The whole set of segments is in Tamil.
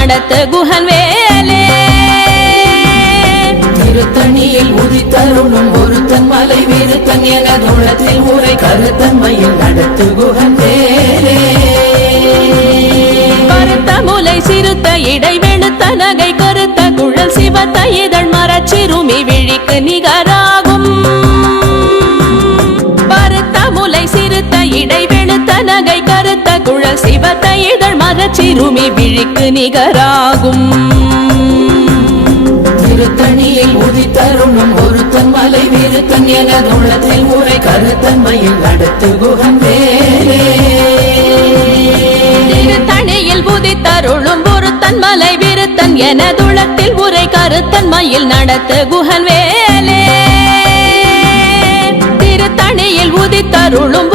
நடத்து குஹன் வேலே. திருத்தணியில் உதித்தருளும் ஒருத்தன் மலை வீருத்தன் என தோளத்தில் உரை கருத்தன்மையில் நடத்து குகந்தேரே கருத்த முலை சிறுத்த இடை வெளுத்த நகை கருத்த குழல் சிவத்த இதழ் மரச்சிறுமி விழிக்கு நிகராகும் மரச்சிறுமி விழிக்கு நிகராகும். திருத்தணியில் உதித்தருளும் ஒருத்தன் மலை வீருத்தன் என தோளத்தில் உரை கருத்தன்மையில் நடத்து குகந்தேரே திருத்தணியில் புதித்தருளும் ஒருத்தன் மலை விருத்தன் என துளத்தில் உரை கருத்தன் மயில் நடத்து குஹன் வேலே திருத்தணியில் உதித்தருளும்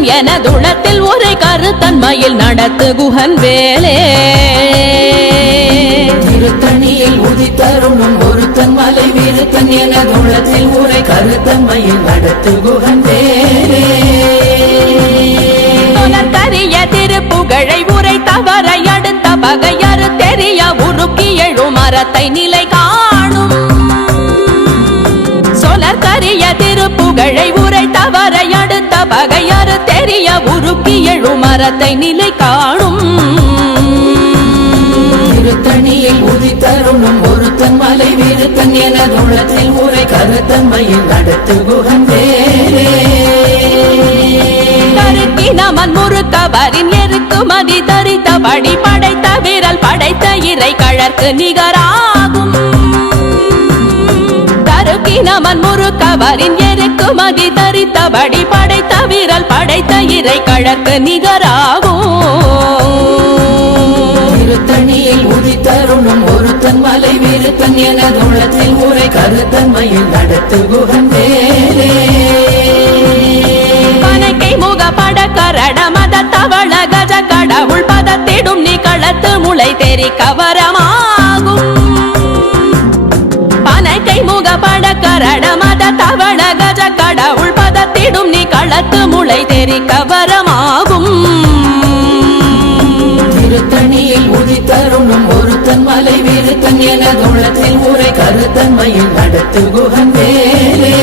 விருத்தன் என துளத்தில் உரை கருத்தன் மயில் நடத்து குஹன் வேலே. திருத்தணியில் உதித்தருளும் ஒருத்தன் மலை வீருத்தன் என தோளத்தில் உரை கருத்தன்மையில் நடத்து குகந்தேரே கரிய திருப்புகழை உரை தவற அடுத்த பகையறு தெரிய உருக்கி எழும் மரத்தை நிலை காணும். சொலற்கரிய திருப்புகழை உரை பகையறு தெரிய உருக்கி எழும் மரத்தை நிலை காணும். திருத்தணியில் உதித்தருளும் ஒருத்தன் மலை வீருத்தன் என தோளத்தில் உரை கருத்தன்மையில் நடத்து குகந்தேரே கருக்கினமன் முறுக்கவரின் எருக்குமதி தரித்தபடி படைத்த விரல் படைத்த இறை கழற்கு நிகராகும். கருக்கினமன் முறுக்கவரின் எருக்குமதி தரித்தபடி படைத்த விரல் படைத்த இறை கழற்கு நிகராகும். திருத்தணியில் உதித்தருளும் ஒருத்தன் மலை வீருத்தன் என தோளத்தில் உரை கருத்தன்மையில் நடத்து குகந்தேரே பனக்கை முக பட கரட மத தவள கஜ கடவுள் பதத்திடும் நீ களத்து முளை தெரி கவரமாகும் பட கரட மத தவள கஜ கடவுள் பதத்திடும் நீ களத்து முளை தெரி கவரமாகும் திருத்தணியில் உதித்தருளும் ஒருத்தன் மலை வீருத்தன் என தோளத்தில் உரை கருத்தன்மையில் நடத்து குகந்தேரே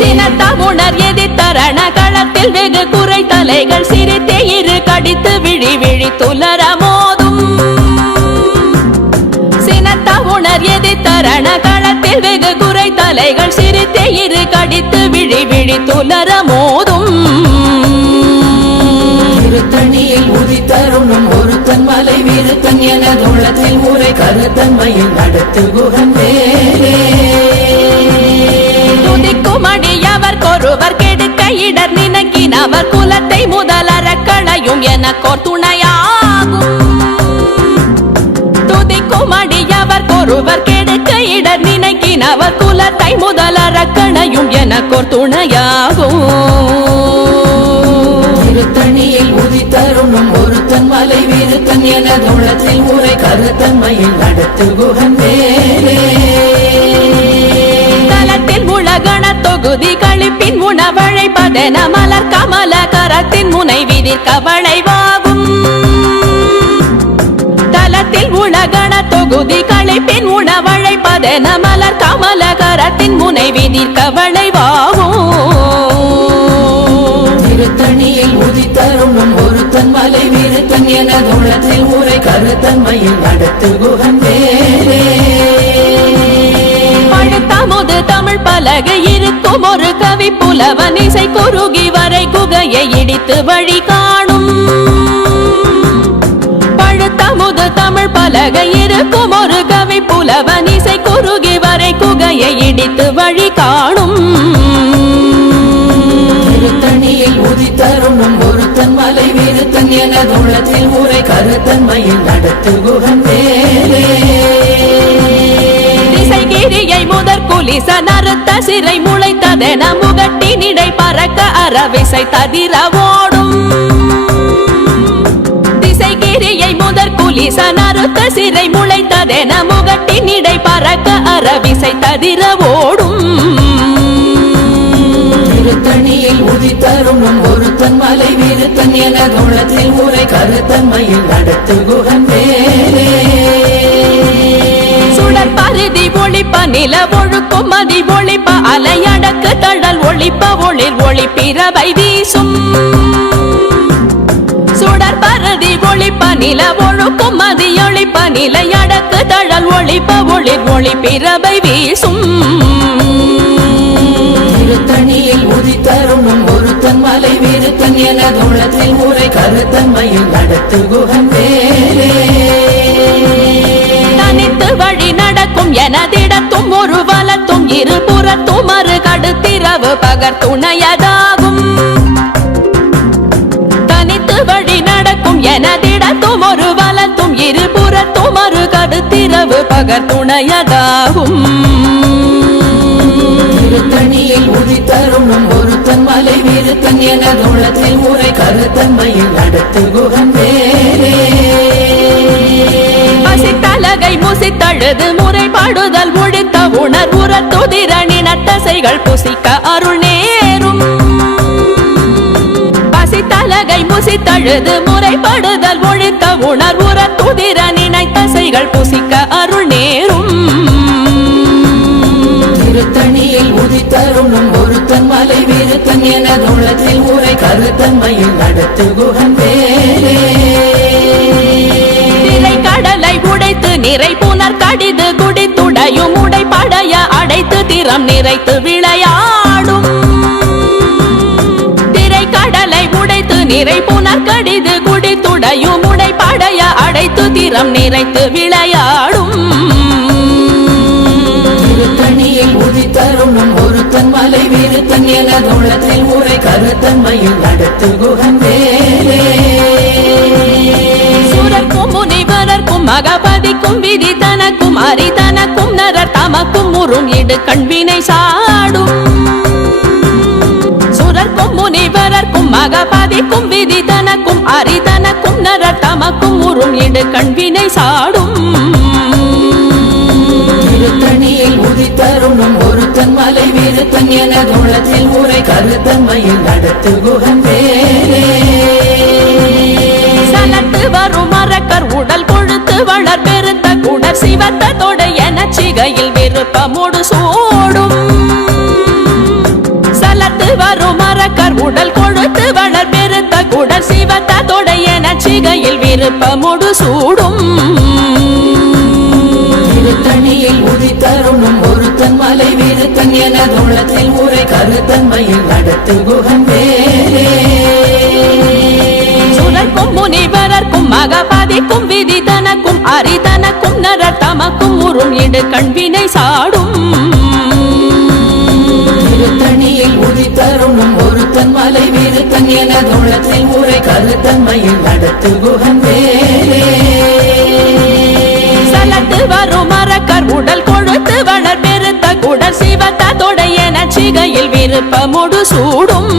சினத்த உணர் எதிர்த்தரண களத்தில் வெகு குறை தலைகள் சிரித்தே இரு கடித்து விழி விழி துலர குறை தலைகள் சிரித்தே இரு கடித்து விழி விழி துலர மோதும். திருத்தணியில் உதித்தருளும் ஒருத்தன் மலை வீருத்தன் என தோளத்தில் உரை கருத்தன்மையில் நடத்து குகந்தேரே துதிக்கும் அடியவர் கொருவர் கெடுக்க இடர் நினைக்கினவர் குலத்தை முதலற களையும் எனக்கோர் துணையாகும் கொருவர் கெடுக்க இடர் நினைக்கினவர் குலத்தை முதலற களையும் எனக்கோர் துணையாகும் திருத்தணியில் உதித்தருளும் ஒருத்தன் மலை வீருத்தன் என தோளத்தில் உரை கருத்தன்மையில் நடத்து குகந்தேரே தலத்தில் உலகண தொகுதி கழிப்பின் உணவழைப்பதென மலர் கமல கரத்தின் முனை விதிர்க்க வளைவாகும் தலத்தில் உலகண தொகுதி கழிப்பின் உணவழைப்பதென மலர் கமல கரத்தின் முனை விதிர்க்க வளைவாகும் திருத்தணியில் உதித்தருளும் ஒருத்தன் மலை வீருத்தன் என தோளத்தில் உரை கருத்தன்மையில் நடத்து குகந்தேரே. பழுத்தமுது தமிழ் பலகை இருக்கும் ஒரு கவி புலவன் இசை குறுகி வரை குகையை இடித்து வழி காணும். தமிழ் பலகை இருக்கும். ஒரு கவி புலவன் இசை குறுகி வரை குகையை இடித்து வழி காணும். திருத்தணியில் உதித்தருளும் ஒருத்தன் மலை வீருத்தன் என தோளத்தில் உரை கருத்தன்மையில் நடத்து குகந்தேரே திசைகிரியை முதற் குலிச நறுத்த சிறை முளைத்ததென முகட்டினிடை பறக்க அறவிசை ததிர ஓடும் குலிச நறுத்த சிறை முளைத்ததென முகட்டினிடை பறக்க அறவிசை ததிர ஓடும். திருத்தணியில் உதித்தருளும் ஒருத்தன் மலை விருத்தன் எனது உள்ளத்தில் உரை கருத்தன்மையில் நடத்து குகன் வேலே சுடர் பருதி ஒளிப்ப நில ஒழுக்கும் மதி ஒளிப்ப அலையடக்கு தழல் ஒளிப்ப ஒளிர் ஒளி பிறவை வீசும் சுடர் பருதி ஒளிப்ப நில ஒழுக்கும் மதி ஒளிப்ப நிலையடக்கு தழல் ஒளிப்ப ஒளிர் ஒளி பிறவை வீசும். திருத்தணியில் உதித்தருணும் ஒருத்தன் மலை விருத்தன் எனது உள்ளத்தில் உரை கருத்தன்மையில் நடத்து குகன் வேலே தனித்து வழி நடக்கும் எனதிடத்தும் ஒரு வலத்தும் இருபுறத்தும் மறு கடுத்திரவு பகர் துணையதாகும் வலத்தும் இருபுறத்தும் மறு கடுத்திரவு பகர் துணையதாகும். திருத்தணியில் உதித்தருணும் ஒருத்தன் மலை விருத்தன் எனது உள்ளத்தில் உரை கருத்தன்மையில் நடத்து குகன் வேலே பசித்தலகை முசித்தழுது முறைப்பாடுதல் ஒழித்த உணர்வுற துதிரணின தசைகள் புசிக்க அருள் நேரும். பசித்தலகை முசித்தழுது முறைப்படுதல் ஒழித்த உணர்வுற நினைத்தசைகள் புசிக்க அருள் நேரும். திருத்தணியில் உதித்தருணும் ஒருத்தன் மலை விருத்தன் எனது உள்ளத்தில் உரை கருத்தன்மையில் நடத்து குகன் வேலே கடலை உடைத்து நிறை புனர் கடிது குடித்துடையும் உடைப்படைய அடைத்து திறம் நிறைத்து விளையாடும் நிறை புனர் கடிது குடித்துடையும் உடைப்படைய அடைத்து திறம் நிறைத்து விளையாடும். திருத்தணியில் உதித்தருணும் ஒருத்தன் மலை விருத்தன் எனது உள்ளத்தில் உரை கருத்தன்மையில் நடத்து குகன் வேலே சுரர்க்கும் முனிவரர்க்கும் மகபதிக்கும் விதி தனக்கும் அரி தனக்கும் நரர் தமக்கும் உறும் இடு கண்வினை சாடும். மகபதிக்கும் விதி தனக்கும் அரி தனக்கும் நரர் தமக்கும் உறும் இடு கண்வினை சாடும். திருத்தணியில் உதித்தருணும் ஒருத்தன் மலை விருத்தன் எனது உள்ளத்தில் உரை கருத்தன்மையில் நடத்து குகன் வேலே சலத்து வரும் மரக்கர் உடல் கொழுத்து வளர் பெருத்த குடர் சிவத்த தொடை என சிகையில் விருப்பமோடு சூடும். சலத்து வரும் மரக்கர் உடல் என சிகையில் விருப்பமோடு சூடும். திருத்தணியில் உதித்தருணும் ஒருத்தன் மலை விருத்தன் எனது உள்ளத்தில் உரை கருத்தன்மையில் நடத்து குகன் வேலே சுரர்க்கும் முனிவரர்க்கும் மகபதிக்கும் விதி தனக்கும் அரி தனக்கும் நரர் தமக்கும் உறும் இடு கண்வினை சாடும். திருத்தணியில் உதித்தருணும் ஒருத்தன் மலை விருத்தன் எனது உள்ளத்தில் உரை கருத்தன்மையில் நடத்து குகன் வேலே சலத்து வரும் மரக்கர் உடல் கொழுத்து வளர் பெருத்த குடர் சிவத்த தொடையன சிகையில் விருப்பமோடு சூடும்.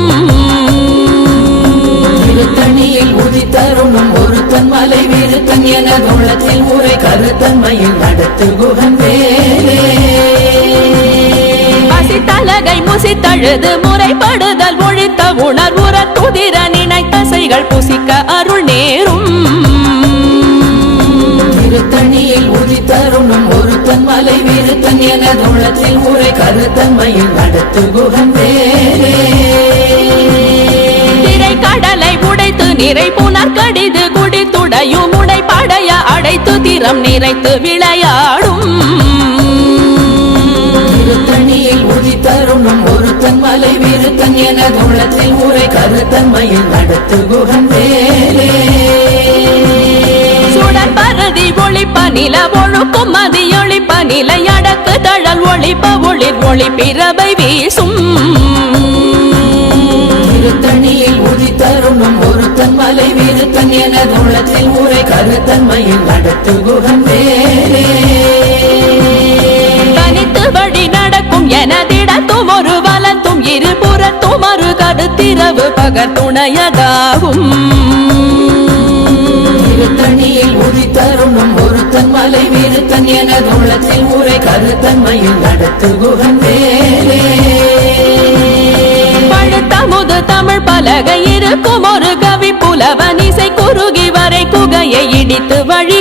திருத்தணியில் உதித்தருணும் ஒருத்தன் மலை விருத்தன் எனது உள்ளத்தில் உரை கருத்தன்மையில் நடத்து குகன் வேலே பசித்தலகை முசித்தழுது முறைப்படுதல் உணர்வுற துதிர நினைத்தசைகள் புசிக்க அருள் நேரும். திருத்தணியில் உதித்தருணும் ஒருத்தன் மலை விருத்தன் எனது உள்ளத்தில் உரை கருத்தன்மையில் நடத்து குகன் திரை கடலை உடைத்து நிறை புனர் கடிது குடித்துடையும் உடைப்படைய அடைத்து திறம் நிறைத்து விளையாடும். திருத்தணியில் உதித்தருணும் ஒருத்தன் மலை விருத்தன் எனது உள்ளத்தில் உரை கருத்தன்மையில் நடத்து குகன் வேலே சுடர் பரதி ஒளிப்ப நில ஒழுக்கும் மதி ஒளிப்ப நிலையடக்கு தழல் ஒளிப்ப ஒளிர் ஒளி பிறவை வீசும். திருத்தணியில் உதித்தருணும் ஒருத்தன் மலை விருத்தன் எனது உள்ளத்தில் உரை கருத்தன்மையில் நடத்து குகன் வேலே தனித்து வழி நடக்கும் எனதிடத்தும் ஒரு வலத்தும் இருபுறத்தும் மறு கடுத்திரவு பகர் துணையதாகும். திருத்தணியில் உதித்தருணும் ஒருத்தன் மலை விருத்தன் எனது உள்ளத்தில் உரை கருத்தன்மையில் நடத்து குகன் வேலே தமிழ் பலகை இருக்கும் ஒரு கவி புலவன் இசை குறுகி வரை குகையை இடித்து வழி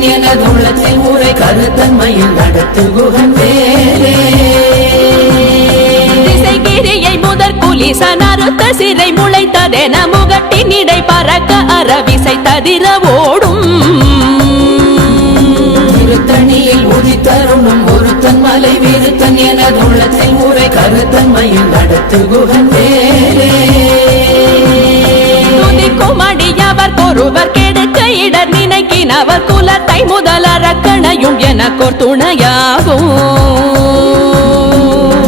விருத்தன் எனது உள்ளத்தில் ஊரை கருத்தன்மையில் நடத்து குகன் வேலே திசைகிரியை முதற் குலிசன் அறுத்த சிறை முளைத்ததென முகட்டின் இடை பறக்க அறவிசை ததிர ஓடும். திருத்தணியில் உதித்தருணும் ஒருத்தன் மலை விருத்தன் எனது உள்ளத்தில் ஊரை கருத்தன்மையில் நடத்து குகன் வேலே துதிக்கும் அடியவர் ஒருவர் கெடுக்க இடர் நினைக்கினவர் குலத்தை முதல் அரக்கணையும் எனக்கோர் துணையாகும்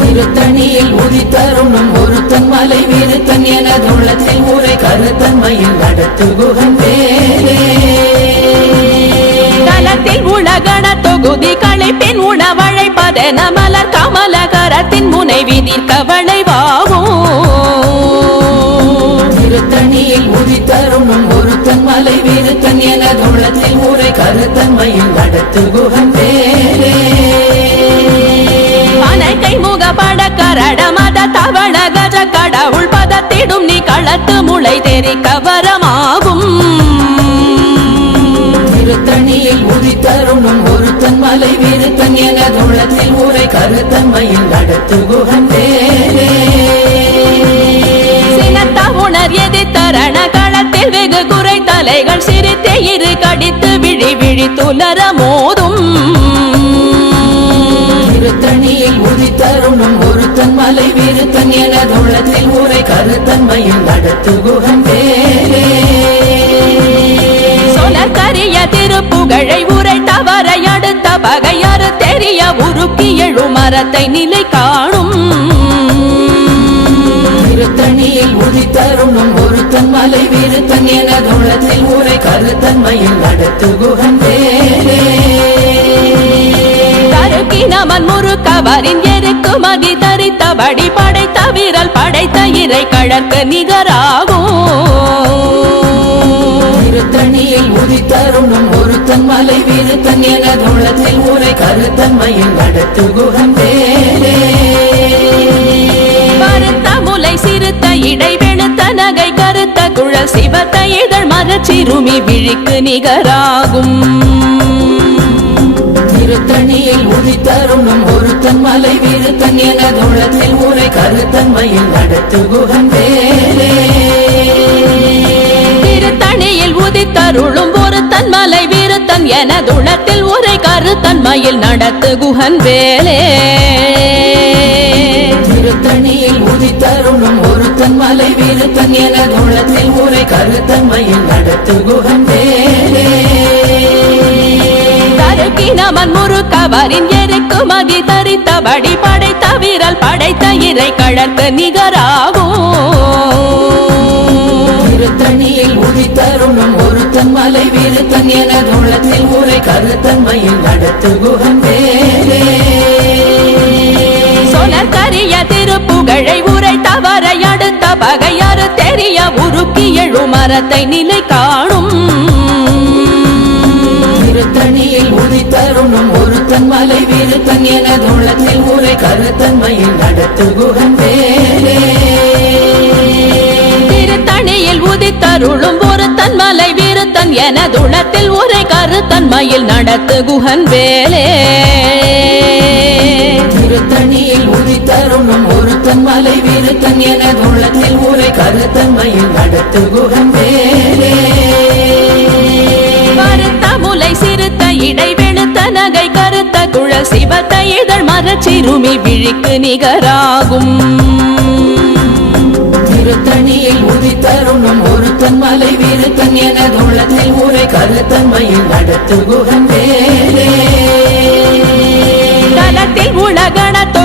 திருத்தணியில் உதித்தருணும் ஒருத்தன் மலை விருத்தன் எனது உள்ளத்தில் ஊரை கருத்தன்மையில் நடத்து குகன் வேலே தலத்தில் உலகண தொகுதி களைப்பின் உணவழைப்பதென மலர் கமலகரத்தின் முனை விதிர் கவளைவாகும் திருத்தணியில் உதித்தருணும் ஒருத்தன் மலை விருத்தன் எனது உள்ளத்தில் ஊரை கருத்தன்மையில் நடத்து குகன் வேலே அனைக்கை முகப்பட கரட மத தவள கஜ கடவுள் பதத்திடும் நீ களத்து முளை தெரி கவரமாகும். திருத்தணியில் உதித்தருணும் ஒருத்தன் மலை விருத்தன் எனது உள்ளத்தில் ஊரை கருத்தன்மையில் நடத்து குகன் குறை தலைகள் சிரித்தே இரு கடித்து விழி விழி துலர மோதும். திருத்தணியில் உதித்தருணும் ஒருத்தன் மலை விருத்தன் எனது உள்ளத்தில் ஊரை கருத்தன்மையில் நடத்து குகன் வேலே சொலக்கரிய திருப்புகழை உரை தவறை அடுத்த பகையறு தெரிய உருக்கி எழு மரத்தை நிலை காணும். திருத்தணியில் உதித்தருணும் ஒருத்தன் மலை விருத்தன் எனது உள்ளத்தில் ஊரை கருத்தன்மையில் நடத்து குகன் வேலே தருக்கினமன் முறுக்கவரின் எருக்கு மதி தரித்தபடி படைத்த வீரல் படைத்த இறை கழற்கு நிகராகும். திருத்தணியில் உதித்தருணும் ஒருத்தன் மலை விருத்தன் எனது உள்ளத்தில் ஊரை கருத்தன்மையில் நடத்து குகன் வேலே சிறுத்த இடை வெளுத்த நகை கருத்த குழல் சிவத்த இதழ் மரச்சிறுமி விழிக்கு நிகராகும். திருத்தணியில் உதித்தருணும் ஒருத்தன் மலை விருத்தன் எனது உள்ளத்தில் ஊரை கருத்தன்மையில் நடத்து குகன் வேலே திருத்தணியில் உதித்தருளும் ஒரு தன் மலை வீரத்தன் எனதுளத்தில் உரை கருத்தன்மையில் நடத்து குஹன் வேலே திருத்தணியில் உதித்தருணும் ஒருத்தன் மலை விருத்தன் எனது உள்ளத்தில் ஊரை கருத்தன்மையில் நடத்து குகன் வேலே தருக்கினமன் முறுக்கவரின் எருக்கு மதி தரித்தபடி படைத்த வீரல் படைத்த இறை கழற்கு நிகராகும். திருத்தணியில் உதித்தருணும் ஒருத்தன் மலை விருத்தன் எனது உள்ளத்தில் ஊரை கருத்தன்மையில் நடத்து குகன் வேலே திருப்புகழை உரை தவறை அடுத்த பகையறு தெரிய உருக்கி எழு மரத்தை நிலை காணும். திருத்தணியில் உதித்தருணும் ஒருத்தன் மலை விருத்தன் எனது உள்ளத்தில் ஊரை கருத்தன்மையில் நடத்து குகன் வேலே திருத்தணியில் உதித்தருளும் ஒரு தன் மலை வீருத்தன் எனதுளத்தில் உரை கருத்தன்மையில் நடத்து குஹன் வேலே திருத்தணியில் உதித்தருணும் ஒருத்தன் மலை விருத்தன் எனது உள்ளத்தில் ஊரை கருத்தன்மையில் நடத்து குகன் வேலே கருத்த முலை சிறுத்த இடை வெளுத்த நகை கருத்த குழல் சிவத்த இதழ் மரச்சிறுமி விழிக்கு நிகராகும். திருத்தணியில் உதித்தருணும் ஒருத்தன் மலை விருத்தன் எனது உள்ளத்தில் ஊரை கருத்தன்மையில் நடத்து குகன் வேலே தலத்தில்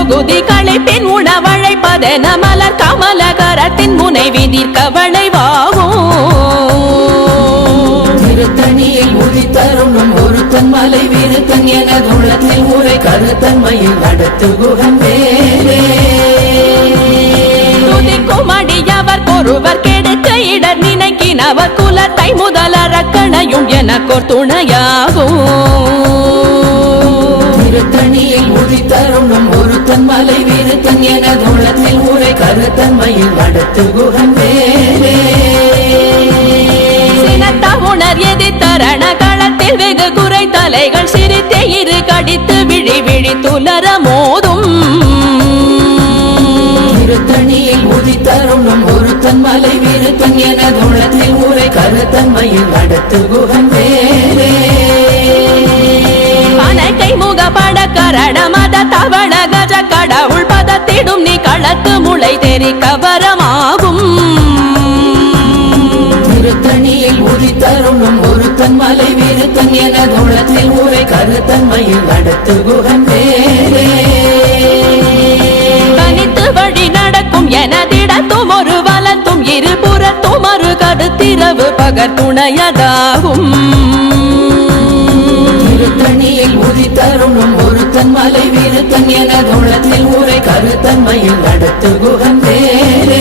தொகுதி களைப்பின் உணவழைப்பதென மலர் கமலகரத்தின் முனை விதிர் கவளைவாகும் திருத்தணியில் உதித்தருணும் ஒருத்தன் மலை விருத்தன் எனது உள்ளத்தில் ஊரை கருத்தன்மையில் நடத்து குகன் வேலே அடியவர் ஒருவர் கெடுக்க இடர் நினைக்கினவர் குலத்தை முதல் அரக்கணையும் எனக்கோர் துணையாகும். விருத்தன் எனதுள்ளத்தில் ஊரை கருத்தன்மையில் நடத்து குகன் வேலே உணர் எதிர்த்தரண களத்தில் வெகு குறை தலைகள் சிரித்தே இரு கடித்து விழி விழி துலர மோதும். திருத்தணியில் உதித்தருணும் ஒருத்தன் மலை விருத்தன் எனதுள்ளத்தில் ஊரை கருத்தன்மையில் நடத்து குகன் வேலே அனைக்கை முக பட மத தவள பதத்திடும் நீ களத்து முளை தெரி கவரமாகும். திருத்தணியில் உதித்தருணும் ஒருத்தன் மலை விருத்தன் எனதுள்ளத்தில் ஊரை கருத்தன்மையில் நடத்து குகன் வேலே தனித்து வழி நடக்கும் எனதிடத்தும் ஒரு வலத்தும் இருபுறத்தும் ஒரு கருத்திரவு பகர் துணையதாகும். திருத்தணியில் உதித்தருணும் ஒருத்தன் மலை விருத்தன் எனதுள்ளத்தில் ஊரை கருத்தன்மையில் நடத்து குகன் வேலே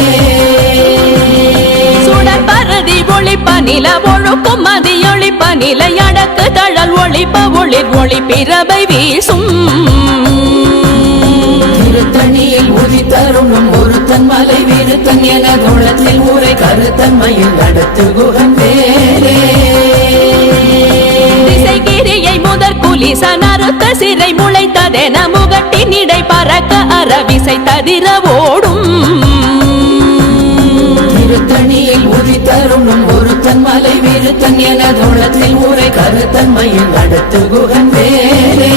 சுடர் பரதி ஒளிப்ப நில ஒழுக்கும் மதியொளிப்ப நிலை அடக்கு தழல் ஒளிப்ப ஒளிர் ஒளி பிறவை வீசும். திருத்தணியில் உதித்தருணும் ஒருத்தன் மலை விருத்தன் எனதுள்ளத்தில் ஊரை கருத்தன்மையில் நடத்து குகன் வேலே நறுத்த சிறை முளைத்ததென முகட்டின் இடை பறக்க அறவிசை ததிர ஓடும் திருத்தணியில் உதித்தருணும் ஒருத்தன் மலை விருத்தன் எனதுள்ளத்தில் ஊரை கருத்தன்மையில் நடத்து குகன் வேலே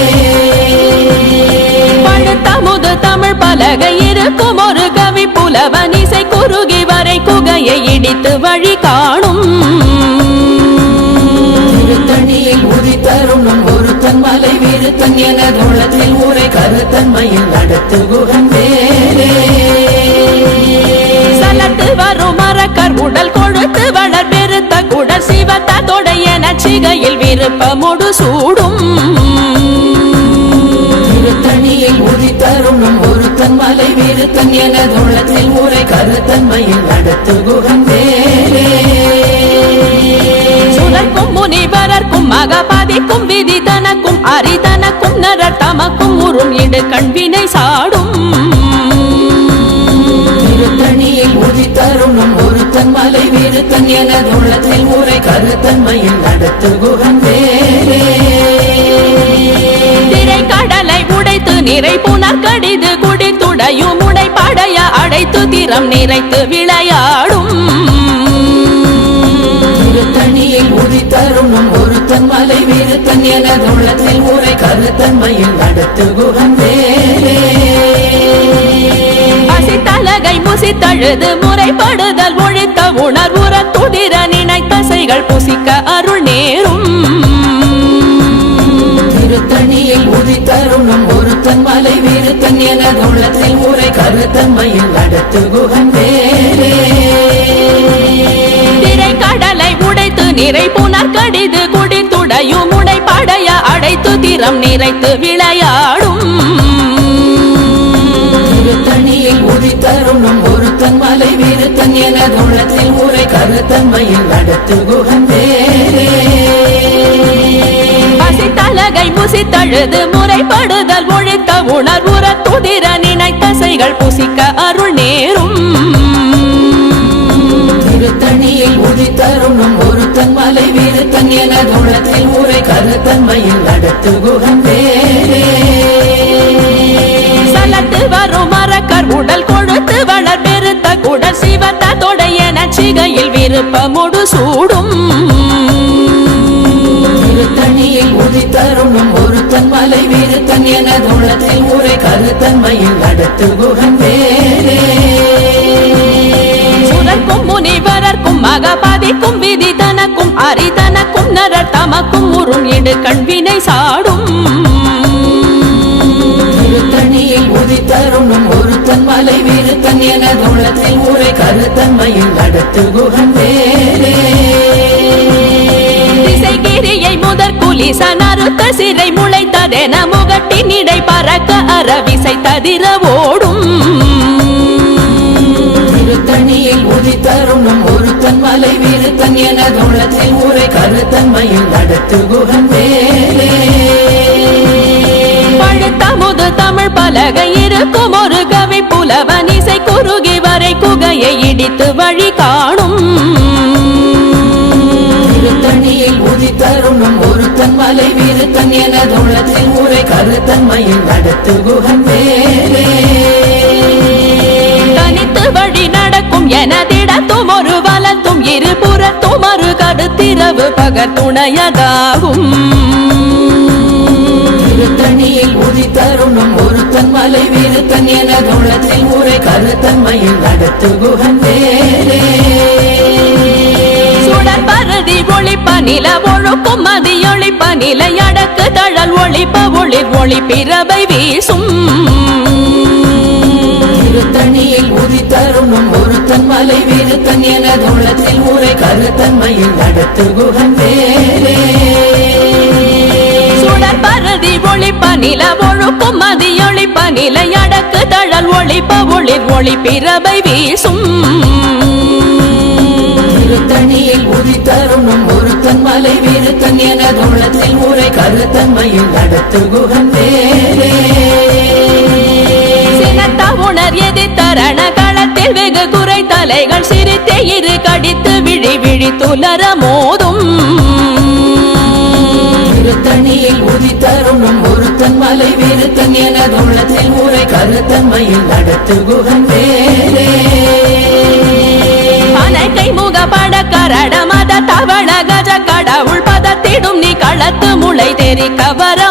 பழுத்தமுது தமிழ் பலகை இருக்கும் ஒரு கவி புலவன் இசை குறுகி வரை குகையை இடித்து வழி காணும். திருத்தணியில் உதித்தருணும் மலை விருத்தன் எனதுள்ளத்தில் ஊரை கருத்தன்மையில் நடத்து குகன் வேலே சலத்து வரும் மரக்கர் உடல் கொழுத்து வளர் பெருத்த குடல் சிவத்த தொடையன சிகையில் விருப்பமுடு சூடும். திருத்தணியில் உதித்தருணும் ஒருத்தன் மலை விருத்தன் எனதுள்ளத்தில் ஊரை கருத்தன்மையில் நடத்து குகன் வேலே சுடர்க்கும் முனிவரர்க்கும் மகபாதிக்கும் விதி தனக்கும் அரிதனக்கும் நரர் தமக்கும் உறும் இடு கண்வினை சாடும். திருத்தணியில் உதித்தருணும் ஒருத்தன் மலை விருத்தன் எனதுள்ளத்தில் ஊரை கருத்தன்மையில் நடத்து குகன் வேலே திரை கடலை உடைத்து நிறை புனர் கடிது குடித்துடையும் உடை படைய அடைத்து திறம் நிறைத்து விளையாடும். திருத்தணியில் உதித்தருணும் ஒருத்தன் மலை விருத்தன் எனதுள்ளத்தில் ஊரை கருத்தன்மையில் நடத்து குகன் வேலே பசித்தலகை முசித்தழுது முறைப்படுதல் ஒழித்த உணர்வுற துதிர நினைத்தசைகள் புசிக்க அருள் நேரும். திருத்தணியில் உதித்தருணும் ஒருத்தன் மலை விருத்தன் எனதுள்ளத்தில் ஊரை கருத்தன்மையில் நடத்து குகன் வேலே உடைத்து நிறை புனர் கடிது குடித்துடையும் உடை படைய அடைத்து திறம் நிறைத்து விளையாடும். திருத்தணியில் உதித்தருணும் ஒருத்தன் மலை விருத்தன் கருத்தன்மையில் நடத்து குகன் வேலே பசித்தலகை முசித்தழுது முறைப்படுதல் ஒழித்த உணர்வுற துதிர நினைத்தசைகள் புசிக்க அருள் நேரும். திருத்தணியில் உதித்தருணும் ஒருத்தன் மலை விருத்தன் எனதுள்ளத்தில் ஊரை கருத்தன்மையில் நடத்து வேலே சலத்து வரும் மரக்கர் உடல் கொழுத்து வளர் பெருத்த குடல் சிவத்த தொடையன சிகையில் விருப்பமுடு சூடும். திருத்தணியில் உதித்தருணும் ஒருத்தன் மலை விருத்தன் எனதுள்ளத்தில் ஊரை கருத்தன்மையில் நடத்து சுரக்கும் முனிவரர்க்கும் மகபாதிக்கும் விதி தனக்கும் அரிதனக்கும் நரர் தமக்கும் உறும் இடு கண்வினை சாடும். திருத்தணியில் உதித்தருணும் ஒருத்தன் மலை விருத்தன் எனதுள்ளத்தில் ஊரை கருத்தன்மையில் நடத்து குகன் வேலே திசைகிரியை முதற் குலிச நறுத்த சிறை முளைத்ததென முகட்டின் இடை பறக்க அறவிசை ததிர ஓடும் விருத்தன் எனதுள்ளத்தில் ஊரை கருத்தன்மையில் நடத்து குகன் வேலே பழுத்தமுது தமிழ் பலகை இருக்கும் ஒரு கவி புலவன் இசை குறுகி வரை குகையை இடித்து வழி காணும். திருத்தணியில் உதித்தருணும் ஒருத்தன் மலை வீருத்தன் எனதுள்ளத்தில் உரை கருத்தன்மையில் நடத்து குகன் வேலே இருபுறத்தும் ஒரு கடுத்திரவு பகர் துணையதாகும். திருத்தணியில் உதித்தருணும் ஒருத்தன் மலை வீருத்தன் எனதுள்ளத்தில் உரை கருத்தன்மையில் நடத்து குகன் வேலே சுடர் பரதி ஒளிப்ப நில ஒழுக்கும் மதி ஒளிப்ப நிலை அடக்கு தழல் ஒளிப்ப ஒளிர் ஒளி பிறவை வீசும். திருத்தணியில் உதித்தருணும் ஒருத்தன் மலை வீருத்தன் எனதுள்ளத்தில் உரை கருத்தன்மையில் நடத்து குகன் சுடர் பரதி ஒளிப்ப நில ஒழுக்கும் மதி ஒளிப்ப நிலை அடக்கு தழல் ஒளிப்ப ஒளிர் ஒளி பிறவை வீசும். திருத்தணியில் உதித்தருணும் ஒருத்தன் மலை வீருத்தன் எனதுள்ளத்தில் உரை கருத்தன்மையில் நடத்து குகன் உணர் எதிர்த்தரண களத்தில் வெகு குறை தலைகள் சிரித்தே இரு கடித்து விழி விழி துலர மோதும். திருத்தணியில் உதித்தருணும் ஒருத்தன் மலை வீருத்தன் எனதுள்ளத்தில் உரை கருத்தன்மையில் நடத்து குகன் வேலே பனகை முகப்பட கரட மத தவள கஜ கடவுள் பதத்திடும் நீ களத்து முளை தெரி கவரமாகும்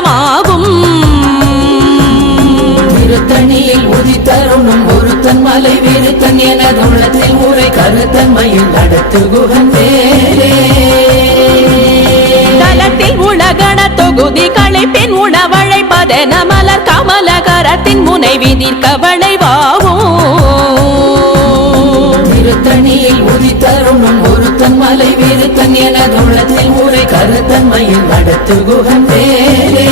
மலை வீருத்தன் எனதுள்ளத்தில் உரை கருத்தன்மையில் நடத்து குகன் வேலே தலத்தில் உலகண தொகுதி களைப்பின் உணவழைப்பதென மலர் கமல கரத்தின் முனை விதிர் கவளைவாகும் திருத்தணியில் உதித்தருணும் ஒருத்தன் மலை வீருத்தன் எனதுள்ளத்தில் உரை கருத்தன்மையில் நடத்து குகன் வேலே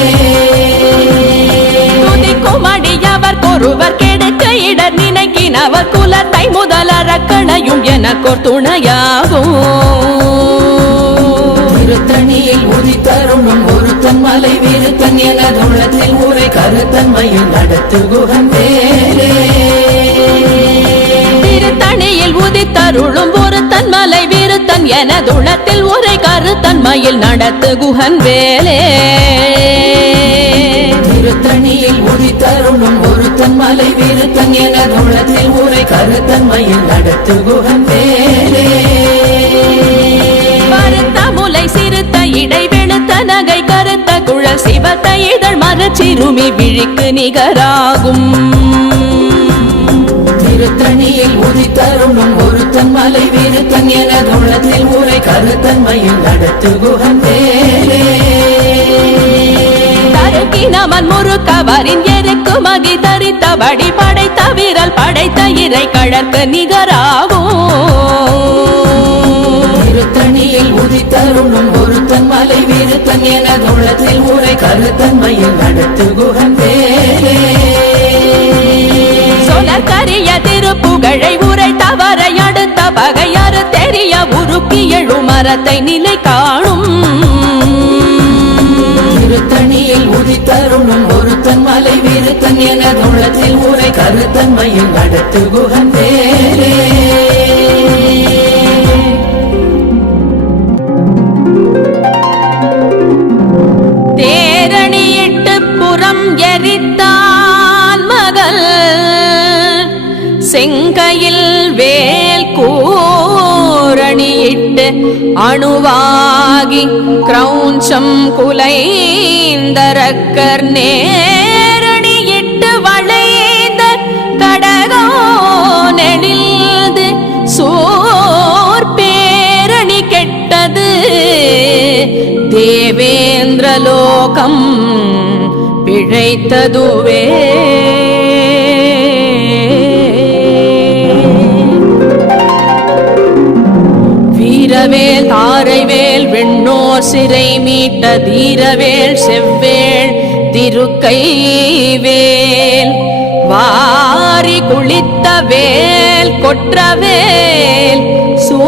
துதிக்கும் அடியவர் கொருவர் கெடுக்க இடர் நினைக்கினவர் குலத்தை முதலறக்கணையும் எனக்கோர் துணையாகும் திருத்தணியில் உதித்தருணும் ஒருத்தன் மலை வீருத்தன் எனதுள்ளத்தில் உரை கருத்தன்மையில் நடத்து குகன் வேலே திருத்தணியில் உதித்தருளும் ஒரு தன்மலை விருத்தன் எனதுளத்தில் உரை கருத்தன்மையில் நடத்து குஹன் வேலே திருத்தணியில் உதித்தருணும் ஒருத்தன் மலை வீருத்தன் எனதுள்ளத்தில் உரை கருத்தன்மையில் நடத்து குகன் வேலே கருத்த முலை சிறுத்த இடை வெளுத்த நகை கருத்த குழல் சிவத்த இதழ் மரச்சிறுமி விழிக்கு நிகராகும். திருத்தணியில் உதித்தருணும் ஒருத்தன் மலை வீருத்தன் எனதுள்ளத்தில் உரை கருத்தன்மையில் நடத்து குகன் வேலே தருக்கினவன் முறுக்கவரின் எருக்கு மகி தரித்தபடி படைத்த விரல் படைத்த இறை கழற்கு நிகராகும். திருத்தணியில் உதித்தருணும் ஒருத்தன் மலை வீருத்தன் எனதுள்ளத்தில் உரை கருத்தன்மையில் நடத்து குகன் சொலற்கரிய திருப்புகழை உரை தவறை அடுத்த பகையாறு தெரிய உருக்கி எழு மரத்தை நிலை காணும். திருத்தணியில் உதித்தருணும் ஒருத்தன் மலை வீருத்தன் எனதுள்ளத்தில் உரை கருத்தன்மையில் நடத்து குகன் வேலே அணுவாகி கிரௌஞ்சம் குலைந்தரக்கர் நேரணியிட்டு வளைந்த கடகோ நெடில்து சோர் பேரணி கெட்டது. தேவேந்திரலோகம் பிழைத்ததுவே. வீரவேல் வெண்ணோர் சிறை மீட்ட தீரவேல் செவ்வேள் திருக்கைவேல். வாரி குளித்த வேல் கொற்றவேல் சூ